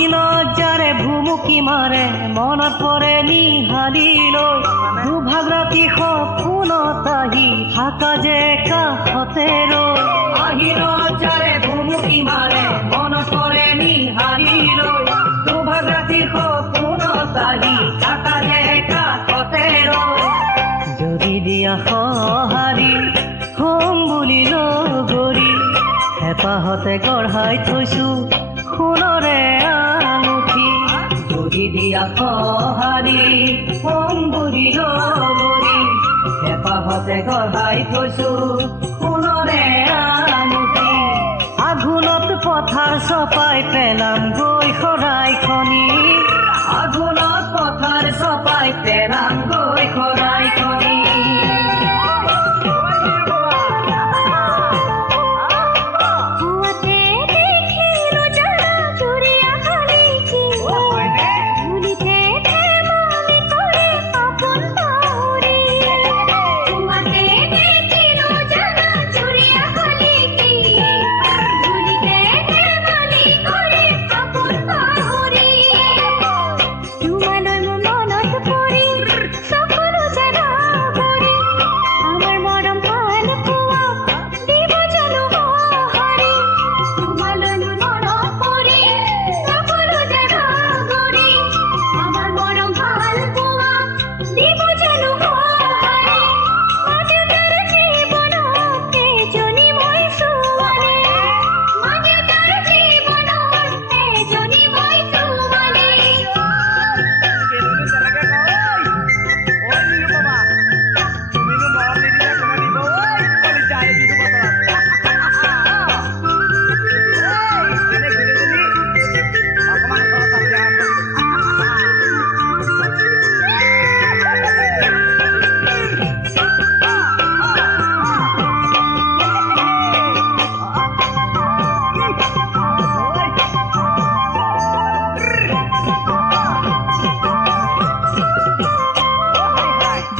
আহিনত যাৰে ভুমুকি মাৰে মনত পৰে নিহালিলৈ দুভাগ ৰাতি সপোনত আহি থাকা যে কাষতে ৰৈ আহিনত যাৰে ভুমুকি মাৰে মনত পৰে নিহালিলৈ দুভাগ ৰাতি সপোনত আহি থাকা যে কাষতে ৰৈ যদি দিয়া সঁহাৰি হম বুলি লগৰী হেঁপাহতে গঢ়াই থৈছো সোণৰে আঙুঠি যদি দিয়া সঁহাৰি হম বুলি লগৰী হেঁপাহতে গঢ়াই থৈছো সোণৰে আঙুঠি আঘোণত পথাৰ চপাই পেলাম গৈ শৰাইখনি আঘোণত পথাৰ চপাই পেলাম গৈ শৰাইখনি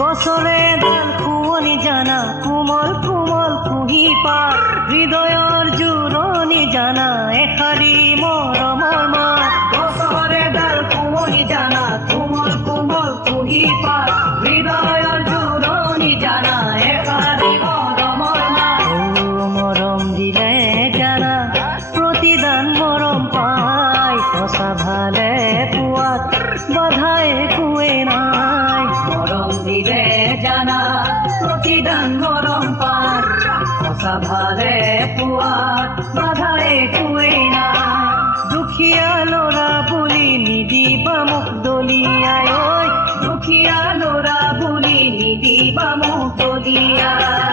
গছৰে ডাল শুৱনি জানা কোমল কোমল কুঁহি পাত হৃদয়ৰ জোৰণি জানা এষাৰি মৰমৰ মাত গছৰে ডাল শুৱনি জানা কোমল কোমল কুঁহি পাত হৃদয়ৰ জোৰণি জানা এষাৰি মৰমৰ মাত মৰম দিলে জানা প্ৰতিদান মৰম পাই সঁচা ভালে পোৱাত বাধা একোৱে নাই মৰম দিলে জানা প্ৰতিদান মৰম পাত সঁচা ভালে পোৱাত বাধা একোৱে নাই দুখীয়া ল'ৰা বুলি নিদিবা মোক দলিয়াই ঐ দুখীয়া ল'ৰা বুলি নিদিবা মোক দলিয়াই